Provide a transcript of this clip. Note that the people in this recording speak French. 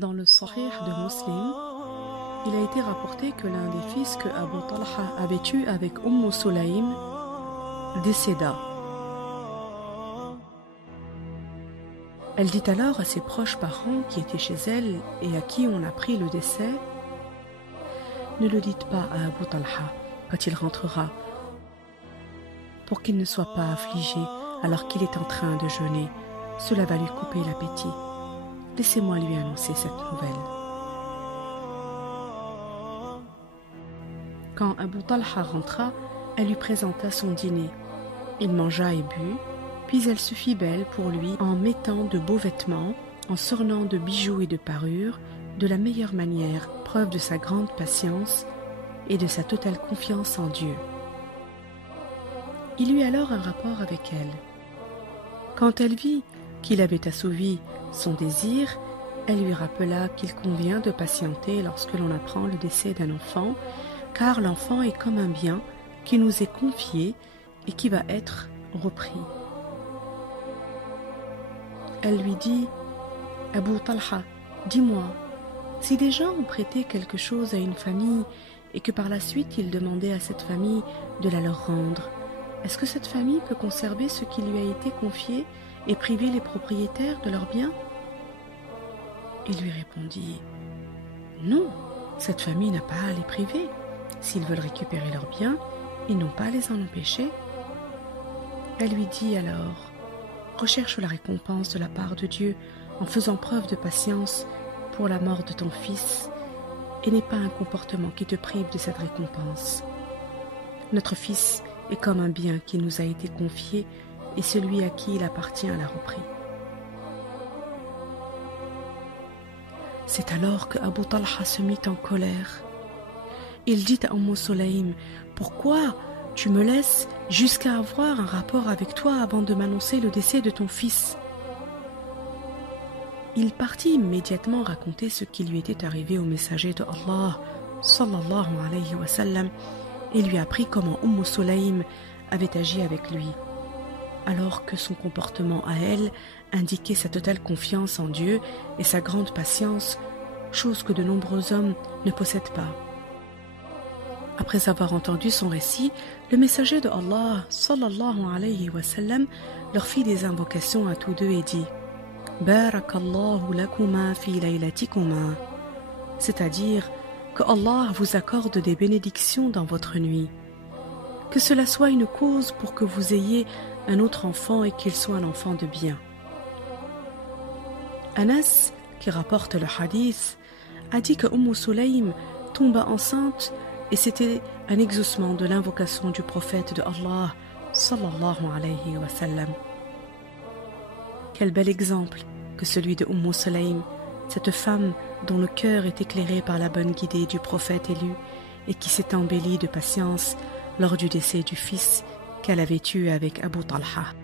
Dans le Sahih de Muslim, il a été rapporté que l'un des fils que Abu Talha avait eu avec Sulaym décéda. Elle dit alors à ses proches parents qui étaient chez elle et à qui on apprit le décès: « Ne le dites pas à Abu Talha quand il rentrera, pour qu'il ne soit pas affligé alors qu'il est en train de jeûner. Cela va lui couper l'appétit. Laissez-moi lui annoncer cette nouvelle. » Quand Abu Talha rentra, elle lui présenta son dîner. Il mangea et but, puis elle se fit belle pour lui en mettant de beaux vêtements, en s'ornant de bijoux et de parures, de la meilleure manière, preuve de sa grande patience et de sa totale confiance en Dieu. Il eut alors un rapport avec elle. Quand elle vit qu'il avait assouvi son désir, elle lui rappela qu'il convient de patienter lorsque l'on apprend le décès d'un enfant, car l'enfant est comme un bien qui nous est confié et qui va être repris. Elle lui dit: « Abu Talha, dis-moi, si des gens ont prêté quelque chose à une famille et que par la suite ils demandaient à cette famille de la leur rendre, est-ce que cette famille peut conserver ce qui lui a été confié et priver les propriétaires de leurs biens ?» Il lui répondit: « Non, cette famille n'a pas à les priver. S'ils veulent récupérer leurs biens, ils n'ont pas à les en empêcher. » Elle lui dit alors: « Recherche la récompense de la part de Dieu en faisant preuve de patience pour la mort de ton fils et n'aie pas un comportement qui te prive de cette récompense. Notre fils est comme un bien qui nous a été confié et celui à qui il appartient l'a repris. » C'est alors que Abu Talha se mit en colère. Il dit à Sulaym: « Pourquoi tu me laisses jusqu'à avoir un rapport avec toi avant de m'annoncer le décès de ton fils ?» Il partit immédiatement raconter ce qui lui était arrivé au messager de Allah sallallahu alayhi wa sallam et lui apprit comment Sulaym avait agi avec lui, alors que son comportement à elle indiquait sa totale confiance en Dieu et sa grande patience, chose que de nombreux hommes ne possèdent pas. Après avoir entendu son récit, le messager de Allah sallallahu alayhi wa sallam leur fit des invocations à tous deux et dit: « Barakallahu lakuma fi laylatikuma » c'est-à-dire que Allah vous accorde des bénédictions dans votre nuit. Que cela soit une cause pour que vous ayez un autre enfant et qu'il soit un enfant de bien. Anas, qui rapporte le hadith, a dit que Sulaym tomba enceinte et c'était un exaucement de l'invocation du prophète de Allah sallallahu alayhi wa sallam. Quel bel exemple que celui de Sulaym, cette femme dont le cœur est éclairé par la bonne guidée du prophète élu et qui s'est embellie de patience lors du décès du fils qu'elle avait eu avec Abu Talha.